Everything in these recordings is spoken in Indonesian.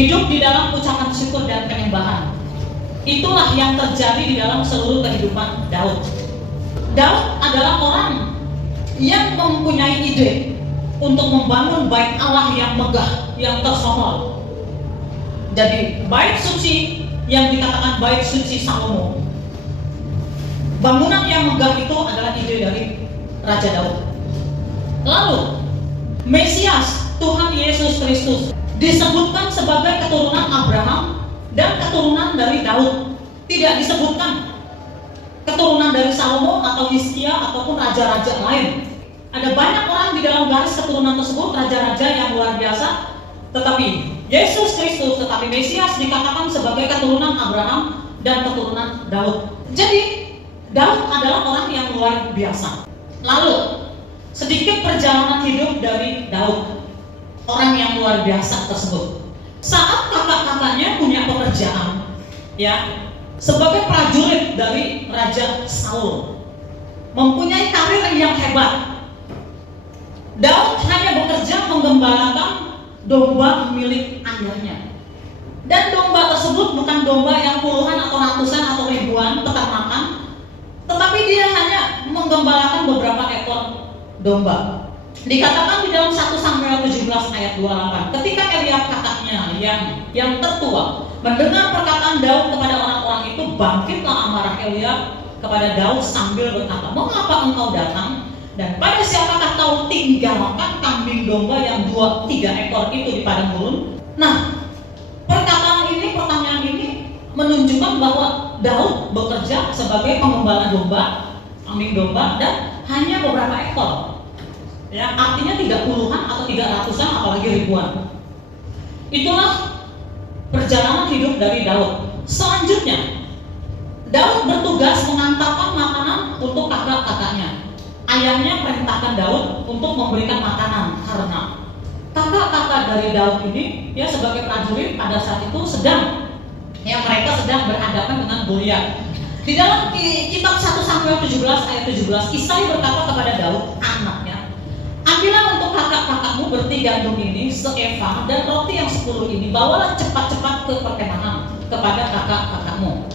hidup di dalam ucapan syukur dan penyembahan. Itulah yang terjadi di dalam seluruh kehidupan Daud. Daud adalah orang yang mempunyai ide untuk membangun bait Allah yang megah, yang tersohor. Jadi bait suci yang dikatakan bait suci Salomo, bangunan yang megah itu adalah ide dari Raja Daud. Lalu Mesias Tuhan Yesus Kristus disebutkan sebagai keturunan Abraham dan keturunan dari Daud. Tidak disebutkan keturunan dari Salomo atau Hizkia ataupun raja-raja lain. Ada banyak orang di dalam garis keturunan tersebut, raja-raja yang luar biasa, tetapi Yesus Kristus, tetapi Mesias dikatakan sebagai keturunan Abraham dan keturunan Daud. Jadi Daud adalah orang yang luar biasa. Lalu sedikit perjalanan hidup dari Daud, orang yang luar biasa tersebut. Saat kakak-kakaknya punya pekerjaan, ya, sebagai prajurit dari Raja Saul, mempunyai karir yang hebat. Daud hanya bekerja menggembalakan domba milik ayahnya. Dan domba tersebut bukan domba yang puluhan atau ratusan atau ribuan peternakan, tetapi dia hanya menggembalakan beberapa ekor domba. Dikatakan di dalam 1 Samuel 17 ayat 28, ketika Eliab kakaknya yang tertua mendengar perkataan Daud kepada orang-orang itu, bangkitlah amarah Eliab kepada Daud sambil berkata, "Mengapa engkau datang? Dan pada siapakah kau tinggalkan kambing domba yang 2-3 ekor itu di padang gurun?" Nah, pertanyaan ini menunjukkan bahwa Daud bekerja sebagai pengembala domba, kambing domba, dan hanya beberapa ekor. Ya, artinya tidak puluhan atau tidak ratusan, apalagi ribuan. Itulah perjalanan hidup dari Daud. Selanjutnya, Daud bertugas mengantarkan makanan untuk kakak-kakaknya. Ayahnya perintahkan Daud untuk memberikan makanan karena kakak-kakak dari Daud ini, ya, sebagai prajurit pada saat itu mereka sedang berhadapan dengan Goliat. Di dalam kitab 1 Samuel 17 ayat 17, Isai berkata kepada Daud, anaknya, "Ambillah untuk kakak-kakakmu berti gandum ini seeva dan roti yang 10 ini, bawalah cepat-cepat ke perkemahan kepada kakak-kakakmu."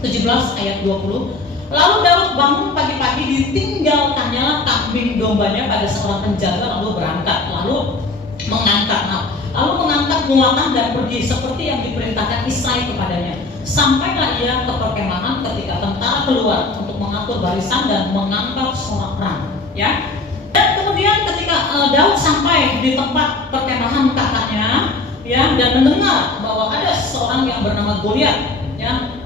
17 ayat 20. Lalu Daud bangun pagi-pagi, ditinggalkannya kambing dombanya pada seorang penjaga, lalu berangkat, lalu mengangkat muatan dan pergi seperti yang diperintahkan Isai kepadanya. Sampailah ia ke perkemahan ketika tentara keluar untuk mengatur barisan dan mengangkat sorak perang. Ya. Dan kemudian ketika Daud sampai di tempat perkemahan kakaknya, ya, dan mendengar bahwa ada seorang yang bernama Goliat, ya,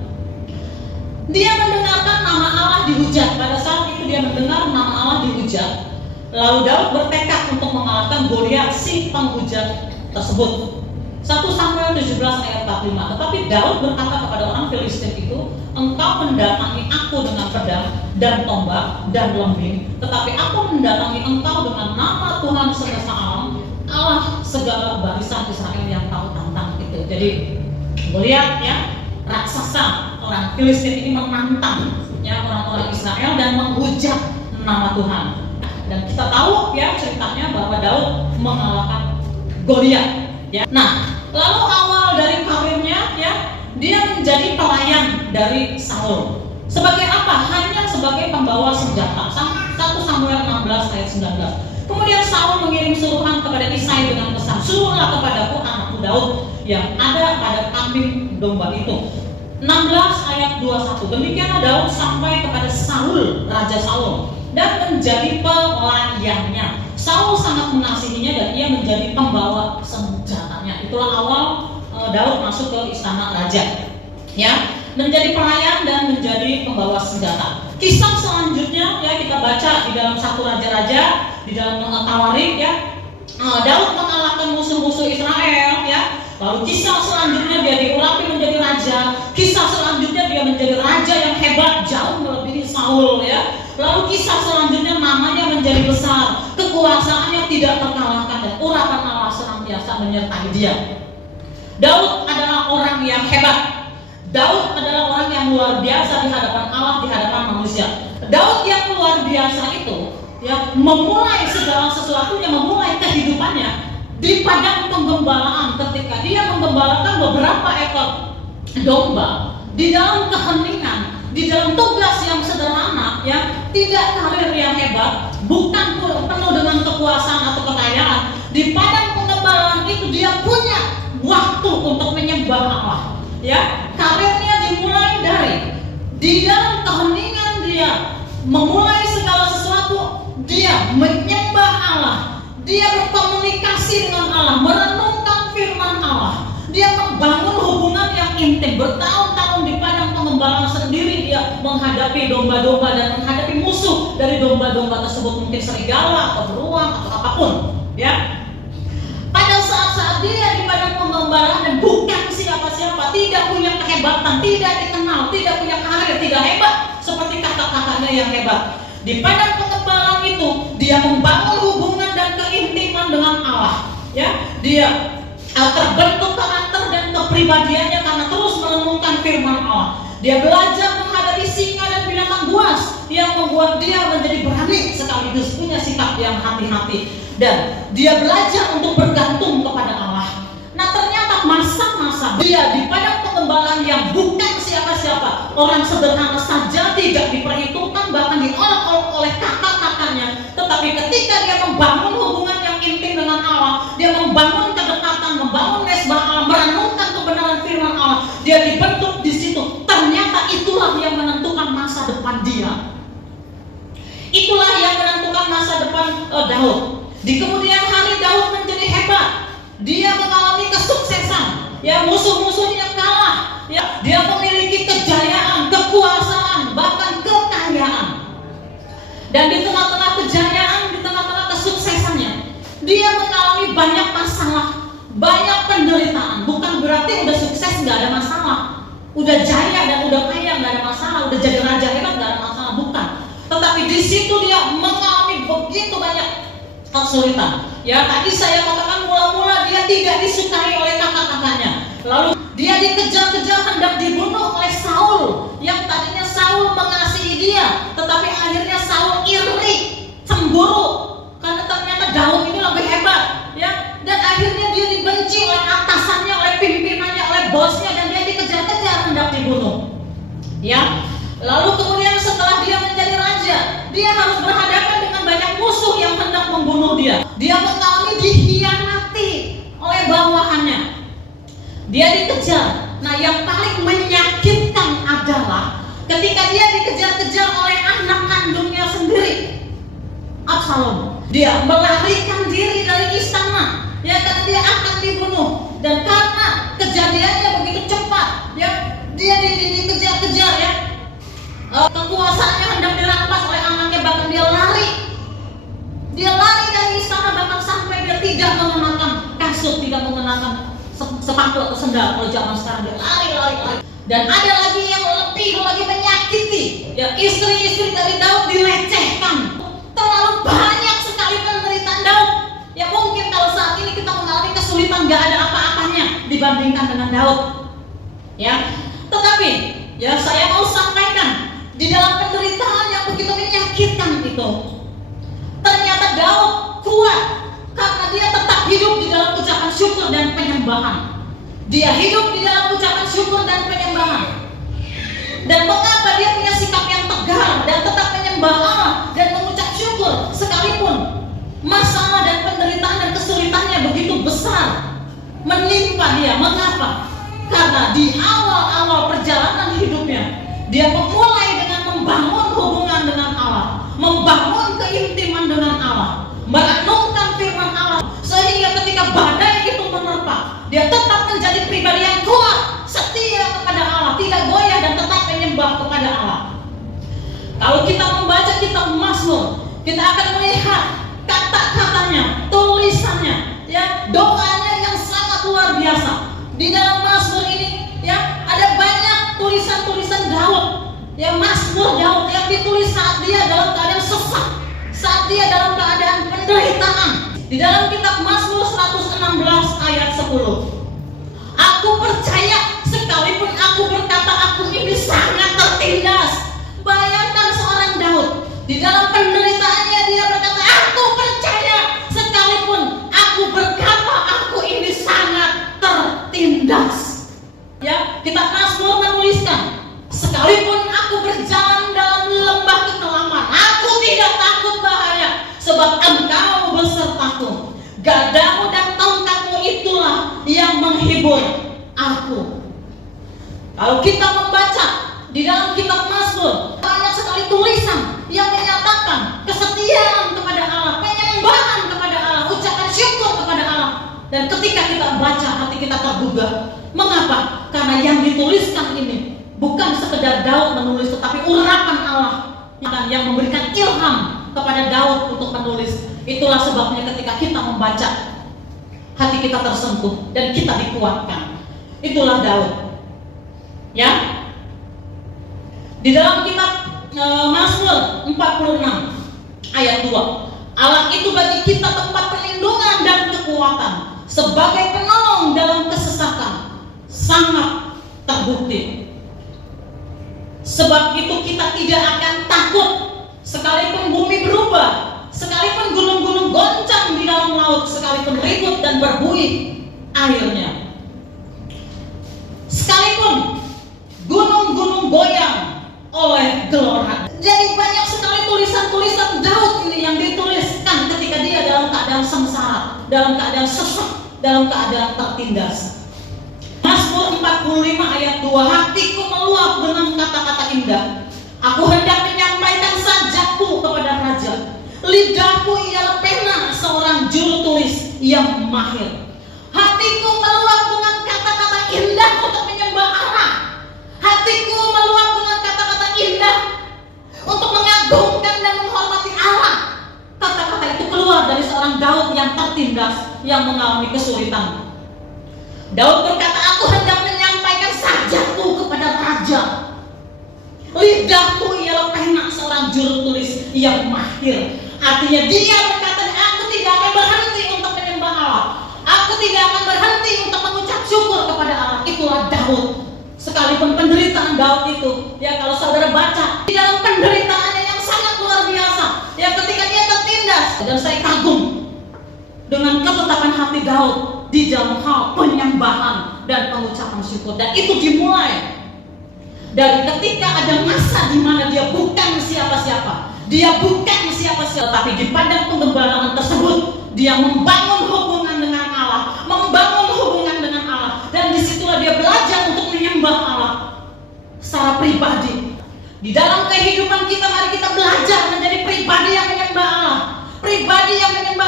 dia mendengarkan nama Allah dihujat. Pada saat itu dia mendengar nama Allah dihujat. Lalu Daud bertekad untuk mengalahkan Goliat si penghujat tersebut. 1 Samuel 17 ayat 45. Tetapi Daud berkata kepada orang Filistin itu, "Engkau mendatangi aku dengan pedang dan tombak dan lembing, tetapi aku mendatangi engkau dengan nama Tuhan semesta alam, Allah segala barisan Israel yang kau tantang." Itu. Jadi Goliat, ya, raksasa orang Filistin ini menantang, ya, orang-orang Israel dan menghujat nama Tuhan. Dan kita tahu, ya, ceritanya bahwa Daud mengalahkan Goliat. Ya. Nah, lalu awal dari karirnya, ya, dia menjadi pelayan dari Saul. Sebagai apa? Hanya sebagai pembawa senjata. 1 Samuel 16 ayat 19. Kemudian Saul mengirim suruhan kepada Isai dengan pesan, "Suruhlah kepadaku anakku Daud yang ada pada kambing domba itu." 16 ayat 21. Demikianlah Daud sampai kepada Saul, Raja Saul, dan menjadi pelayannya. Saul sangat mengasihinya dan ia menjadi pembawa senjatanya. Itulah awal Daud masuk ke istana raja, ya, menjadi pelayan dan menjadi pembawa senjata. Kisah selanjutnya, ya, kita baca di dalam 1 Raja-Raja, di dalam Tawarik, ya, Daud mengalahkan musuh-musuh Israel, ya. Lalu kisah selanjutnya dia diurapi menjadi raja. Kisah selanjutnya dia menjadi raja yang hebat, jauh melebihi Saul, ya. Lalu kisah selanjutnya namanya menjadi besar, kekuasaannya tidak terkalahkan dan urapan Allah senantiasa menyertai dia. Daud adalah orang yang hebat. Daud adalah orang yang luar biasa di hadapan Allah, di hadapan manusia. Daud yang luar biasa itu, ya, memulai segala sesuatunya, memulai kehidupannya di padang penggembalaan ketika dia menggembalakan beberapa ekor domba di dalam keheningan, di dalam tugas yang sederhana, ya, tidak karir yang hebat, bukan penuh dengan kekuasaan atau kekayaan. Di padang penggembalaan itu dia punya waktu untuk menyembah Allah, ya. Karirnya dimulai dari di dalam keheningan dia memulai segala sesuatu, dia menyembah Allah, dia berkomunikasi dengan Allah, merenungkan firman Allah, dia membangun hubungan yang intim. Bertahun-tahun di padang pengembalaan sendiri dia menghadapi domba-domba dan menghadapi musuh dari domba-domba tersebut, mungkin serigala atau beruang atau apapun, ya. Pada saat-saat dia di padang pengembalaan dan bukan siapa-siapa, tidak punya kehebatan, tidak dikenal, tidak punya karir, tidak hebat seperti kakak-kakaknya yang hebat. Di padang pengembalaan itu dia membangun hubungan dan keintiman dengan Allah, ya. Dia terbentuk karakter dan kepribadiannya karena terus merenungkan firman Allah. Dia belajar menghadapi singa dan binatang buas yang membuat dia menjadi berani sekaligus punya sikap yang hati-hati. Dan dia belajar untuk bergantung kepada Allah. Nah, ternyata masa-masa dia di padang pengembalaan yang bukan siapa-siapa, orang sederhana saja, tidak diperhitungkan, bahkan diolok-olok oleh kakak-kakaknya. Tetapi ketika dia membangun hubungan yang intim dengan Allah, dia membangun kedekatan, membangun mesbah Allah, merenungkan kebenaran firman Allah, dia dibentuk di situ. Ternyata itulah yang menentukan masa depan dia. Itulah yang menentukan masa depan Daud. Di kemudian hari Daud menjadi hebat. Dia mengalami kesuksesan. Ya, musuh-musuhnya kalah. Ya, dia memiliki kejayaan, kekuasaan, bahkan kekayaan. Dan di tengah-tengah kejayaan, di tengah-tengah kesuksesannya, dia mengalami banyak masalah, banyak penderitaan. Bukan berarti udah sukses nggak ada masalah, udah jaya dan udah kaya nggak ada masalah, udah jadi raja hebat nggak ada masalah, bukan. Tetapi di situ dia mengalami begitu banyak kesulitan. Ya, tadi saya katakan mula-mula dia tidak disukai oleh kakak-kakaknya. Lalu dia dikejar-kejar hendak dibunuh oleh Saul. Yang tadinya Saul mengasihi dia, tetapi akhirnya Saul iri, cemburu karena ternyata Daud ini lebih hebat, ya. Dan akhirnya dia dibenci oleh atasannya, oleh pimpinannya, oleh bosnya, dan dia dikejar-kejar hendak dibunuh. Ya. Lalu kemudian setelah dia menjadi raja, dia harus berhadapan dengan banyak musuh yang hendak membunuh dia. Dia mengalami dikhianati oleh bawahannya. Dia dikejar. Nah, yang paling menyakitkan adalah ketika dia dikejar-kejar oleh anak kandungnya sendiri, Absalom. Dia melarikan diri dari istana, ya, karena dia akan dibunuh. Dan karena kejadiannya begitu cepat, ya, dia dikejar-kejar, ya. Kekuasaannya hendak dirampas oleh anaknya, bahkan dia lari dari istana, bahkan sampai dia tidak mengenakan kasut, tidak mengenakan sepatu atau sendal. Kalau zaman sekarang dia lari. Dan ada lagi yang lebih lagi menyakiti, ya, istri-istri dari Daud dilecehkan. Terlalu banyak sekali penderitaan Daud. Ya, mungkin kalau saat ini kita mengalami kesulitan gak ada apa-apanya dibandingkan dengan Daud, ya. Tetapi, ya, saya mau sampaikan, di dalam penderitaan yang begitu menyakitkan itu, ternyata Daud kuat karena dia tetap hidup di dalam ucapan syukur dan penyembahan. Dia hidup di dalam ucapan syukur dan penyembahan. Dan mengapa dia punya sikap yang tegar dan tetap menyembah Allah dan mengucap syukur sekalipun masalah dan penderitaan dan kesulitannya begitu besar menimpa dia? Mengapa? Karena di awal-awal perjalanan hidupnya, dia memulai dengan membangun hubungan dengan Allah, membangun keintiman dengan Allah, merenungkan firman Allah, sehingga ketika badai itu menerpa, dia tetap menjadi pribadi yang kuat, setia kepada Allah, tidak goyah, dan tetap menyembah kepada Allah. Kalau kita membaca kitab Mazmur, kita akan melihat kata-katanya, tulisannya, ya, doanya yang sangat luar biasa. Di dalam Mazmur ini, ya, ada banyak tulisan-tulisan Daud, ya, Mazmur Daud yang ditulis saat dia dalam keadaan sesat, saat dia dalam keadaan penderitaan. Di dalam kitab Mazmur 116 ayat 10, aku percaya sekalipun aku berkata aku ini sangat tertindas. Bayangkan seorang Daud di dalam penderitaannya, dia berkata, aku percaya sekalipun aku berkata tertindas. Ya, kita Mazmur menuliskan, sekalipun aku berjalan dalam lembah kekelaman, aku tidak takut bahaya, sebab Engkau besertaku. Gadamu dan tongkatmu itulah yang menghibur aku. Kalau kita membaca di dalam kitab Mazmur, banyak sekali tulisan yang menyatakan kesetiaan kepada Allah, penyembahan kepada Allah, ucapan syukur kepada Allah. Dan ketika kita baca, hati kita tergugah. Mengapa? Karena yang dituliskan ini bukan sekedar Daud menulis, tetapi urapan Allah yang memberikan ilham kepada Daud untuk menulis. Itulah sebabnya ketika kita membaca, hati kita tersentuh dan kita dikuatkan. Itulah Daud. Ya, di dalam kitab Mazmur 46 ayat 2, Allah itu bagi kita tempat perlindungan dan kekuatan, sebagai penolong dalam kesesakan, sangat terbukti. Sebab itu kita tidak akan takut, sekalipun bumi berubah, sekalipun gunung-gunung goncang di dalam laut, sekalipun ribut dan berbuih airnya, sekalipun gunung-gunung goyang oleh gelora. Jadi banyak sekali tulisan-tulisan Daud ini yang dituliskan ketika dia dalam keadaan sengsara, dalam keadaan sesak, dalam keadaan tertindas. Mazmur 45 ayat 2, hatiku meluap dengan kata-kata indah. Aku hendak menyampaikan sajakku kepada raja. Lidahku ialah pena seorang juru tulis yang mahir. Hatiku meluap dengan kata-kata indah untuk menyembah Allah. Hatiku meluap dengan kata-kata indah untuk mengagungkan dan menghormati Allah. Kata-kata itu keluar dari seorang Daud yang tertindas, yang mengalami kesulitan. Daud berkata, aku hendak menyampaikan sajakku kepada raja. Lidahku ialah pena seorang juru tulis yang mahir. Artinya dia berkata, aku tidak akan berhenti untuk menyembah Allah. Aku tidak akan berhenti untuk mengucap syukur kepada Allah. Itulah Daud. Sekalipun penderitaan Daud itu, ya kalau saudara baca, di dalam penderitaannya yang sangat luar biasa, ya ketika dia tertindas, dan saya kagum dengan ketetapan hati Daud di dalam hal penyembahan dan pengucapan syukur. Dan itu dimulai dari ketika ada masa di mana dia bukan siapa-siapa, tapi di padang penggembalaan tersebut dia membangun hubungan dengan Allah, dan disitulah dia belajar untuk menyembah Allah secara pribadi. Di dalam kehidupan kita, mari kita belajar menjadi pribadi yang menyembah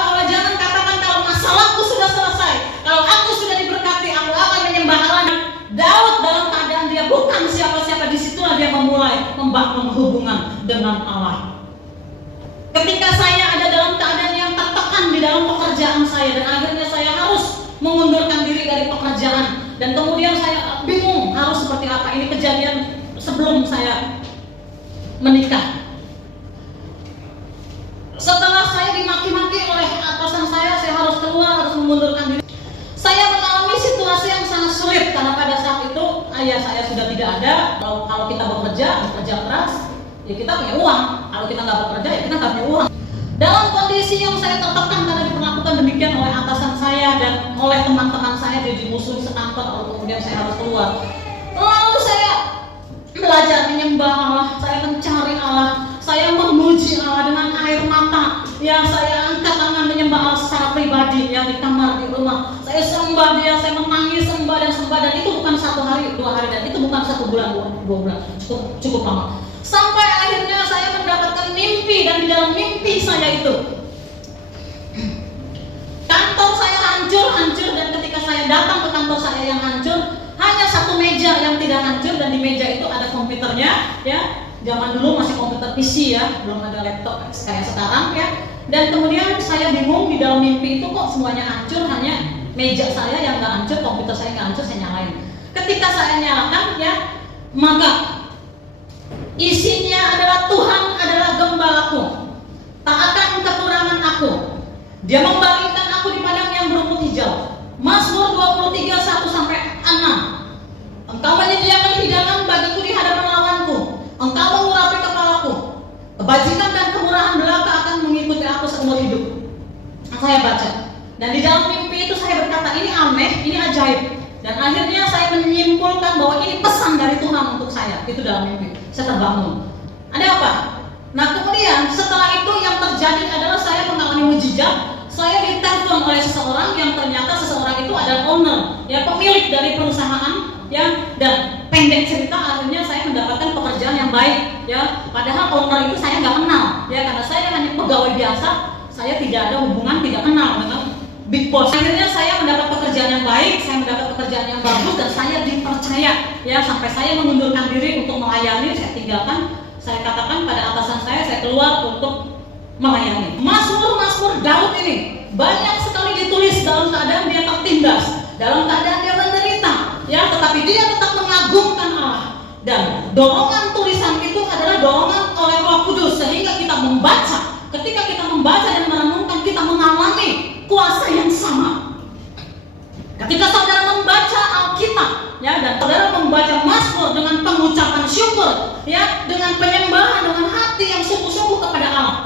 Allah. Jangan katakan kalau masalahku sudah selesai, kalau aku sudah diberkati, aku akan menyembah Allah. Daud dalam keadaan dia bukan siapa-siapa, disitulah dia memulai membangun hubungan dengan Allah. Ketika saya ada dalam keadaan yang tertekan di dalam pekerjaan saya, dan akhirnya saya harus mengundurkan diri dari pekerjaan, dan kemudian saya bingung harus seperti apa. Ini kejadian sebelum saya menikah. Setelah saya dimaki-maki oleh atasan saya harus keluar, harus mengundurkan diri. Saya mengalami situasi yang sangat sulit karena pada saat itu ayah saya sudah tidak ada. Kalau kita bekerja keras, ya kita punya uang. Kalau kita nggak bekerja, ya kita nggak punya uang. Dalam kondisi yang saya tertekan karena diperlakukan demikian oleh atasan saya dan oleh teman-teman saya, dia dimusuhi sekantor, lalu kemudian saya harus keluar. Lalu saya belajar menyembah Allah, saya mencari Allah, saya memuji Allah dengan air mata. Ya, saya angkat tangan menyembah Allah secara pribadi, yang di kamar, di rumah. Saya sembah dia, saya menangis, sembah, dan itu bukan 1 hari, 2 hari, dan itu bukan 1 bulan, 2 bulan, cukup lama. Sampai akhirnya saya mendapatkan mimpi, dan di dalam mimpi saya itu kantor saya hancur, dan ketika saya datang ke kantor saya yang hancur, hanya 1 meja yang tidak hancur, dan di meja itu ada komputernya, ya. Zaman dulu masih komputer PC, ya, belum ada laptop kayak sekarang, ya. Dan kemudian saya bingung, di dalam mimpi itu kok semuanya hancur, hanya meja saya yang nggak hancur, komputer saya nggak hancur, saya nyalain. Ketika saya nyalakan, ya, maka isinya adalah Tuhan adalah gembalaku, tak akan kekurangan aku. Dia membaringkan aku di padang yang berumput hijau. Mazmur 23 1-6. Engkau menyediakan hidangan bagiku di hadapan lawanku. Engkau mengurapi kepalaku. Kebajikan dan kemurahan belaka akan mengikuti aku seumur hidup. Saya baca. Dan di dalam mimpi itu saya berkata, ini aneh, ini ajaib. Dan akhirnya saya menyimpulkan bahwa ini pesan dari Tuhan untuk saya. Itu dalam mimpi. Saya terbangun. Ada apa? Nah kemudian setelah itu yang terjadi adalah saya mengalami mujizat. Saya ditelepon oleh seseorang yang ternyata seseorang itu adalah owner, ya pemilik dari perusahaan, ya. Dan pendek cerita akhirnya saya mendapatkan pekerjaan yang baik, ya. Padahal owner itu saya nggak kenal, ya karena saya hanya pegawai biasa. Saya tidak ada hubungan, tidak kenal dengan big boss. Akhirnya saya mendapat pekerjaan yang baik, saya mendapat pekerjaan yang bagus dan saya dipercaya, ya sampai saya mengundurkan diri untuk melayani. Saya tinggalkan, saya katakan pada atasan saya keluar untuk melayani. Mazmur Daud ini banyak sekali ditulis dalam keadaan dia tertindas, dalam keadaan dia menderita, ya, tetapi dia tetap mengagungkan Allah. Dan dorongan tulisan itu adalah dorongan oleh Roh Kudus sehingga kita membaca. Ketika kita membaca dan merenungkan, kita mengalami kuasa yang sama. Ketika saudara membaca Alkitab, ya, dan saudara membaca Mazmur dengan pengucapan syukur, ya, dengan penyembahan, dengan hati yang sungguh-sungguh kepada Allah,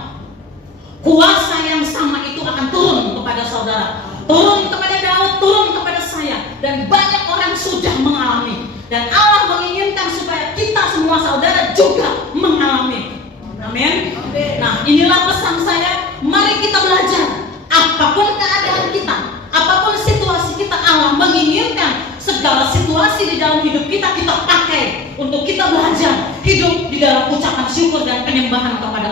kuasa yang sama itu akan turun kepada saudara, turun kepada Daud, turun kepada saya, dan banyak orang sudah mengalami. Dan Allah menginginkan supaya kita semua saudara juga mengalami. Amin. Nah, inilah pesan saya. Mari kita belajar. Apapun keadaan kita, apapun situasi kita, Allah menginginkan segala situasi di dalam hidup kita pakai untuk kita belajar hidup di dalam ucapan syukur dan penyembahan kepada